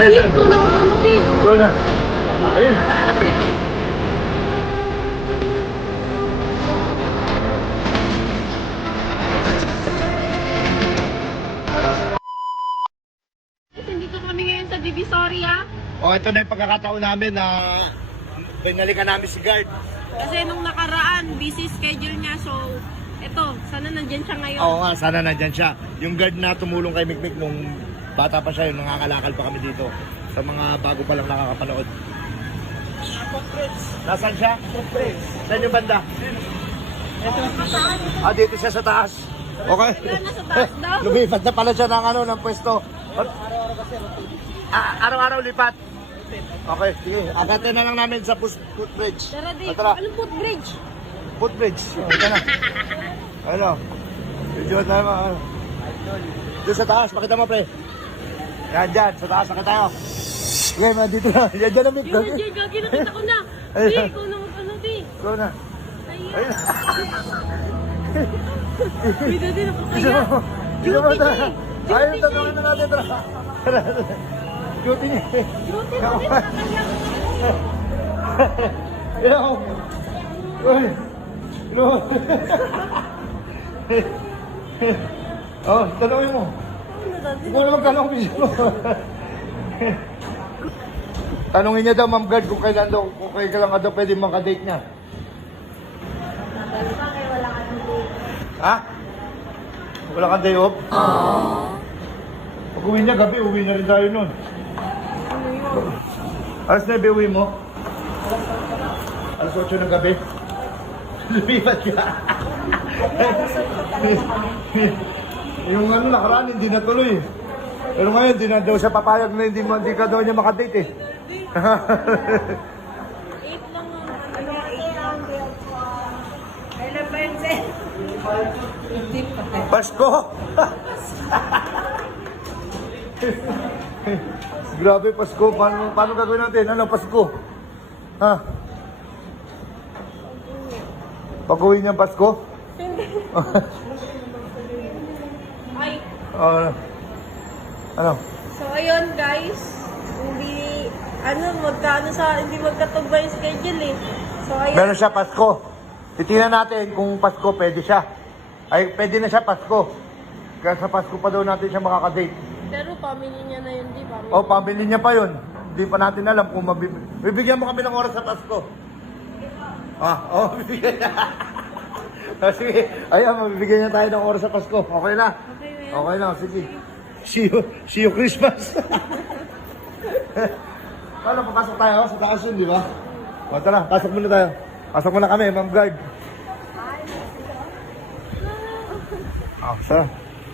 Ayun. Ikaw na mamuti. Ikaw na. Ayun. Nandito kami ngayon sa Divisoria. O, ito na yung pagkakataon namin na binalikan namin si guard. Kasi nung nakaraan, busy schedule niya. So, eto, sana nandyan siya ngayon. Oo nga, sana nandyan siya. Yung guard na tumulong kay Mikmik nung bata pa siya, yung nangakalakal pa kami dito. Sa mga bago pa lang nakakapanood. Nasaan siya? Saan yung banda? Ah, dito siya sa taas. Okay. Nasa taas daw. Lumipat na pala siya ng ano, ng pwesto. Araw-araw lipat. Okay, sige. Agatin na lang namin sa footbridge. Tara, Dave. Tara. Anong footbridge? Footbridge. Ito na. Ano? Video na naman. Doon sa taas, pakita mo, pre. Yan, dyan. Sa taas, nakita tayo. Sige, man, dito na. Yan, dyan na, Mick. Yung Jay, gagi, nakita ko na. Ayun. Di, ikaw na mag-ano, di. Go na. Ayun. Ayun. Dito din ako Dito kaya. mo. Dito mo, Duty, tara. Jay. Ayun, Duty, tanongin na natin, tara. Tara. Duty niya. Duty mo din, nakakaya. Ayaw. Uy. Ano? Oh, tanongin mo. Ikaw naman tanong video mo. Tanongin niya daw, Ma'am Guard, kung kailan daw, kung kailan ka daw pwede makadate niya. Ha? Wala kang day off? Pag uwi niya gabi, uwi na rin tayo nun. Alas 9 uwi mo? Alas 8 ng gabi? Lumipat ka. Yung ano nakaraan, hindi natuloy. Pero ngayon, hindi na daw siya papayag na hindi ka daw niya makadate eh. 8 lang ang ano, 8 lang. Kailan ba yun, Sir? Hindi pa. Pasko! Grabe, Pasko. Paano gagawin natin? Ano, Pasko? Ha? Pag-uwi niyang Pasko? Ay. Ano? So, ayun, guys. Hindi, hindi magkatugba yung schedule eh. So, ayun. Meron siya Pasko. Titingnan natin kung Pasko pwede siya. Ay, pwede na siya Pasko. Kaya sa Pasko pa daw natin siya makakadate. Pero family niya na yun, di ba? O, pamili niya pa yun. Hindi pa natin alam kung bibigyan mo kami ng oras sa Pasko. Bibigyan niya. Sige, ayan, mabibigyan niya tayo ng oras sa Pasko. Okay na? Okay na yun. Okay na, sige. See you Christmas. Paano, papasok tayo sa taas yun, di ba? O, tara, pasok muna tayo. Pasok muna kami, Ma'am Guard. Sir.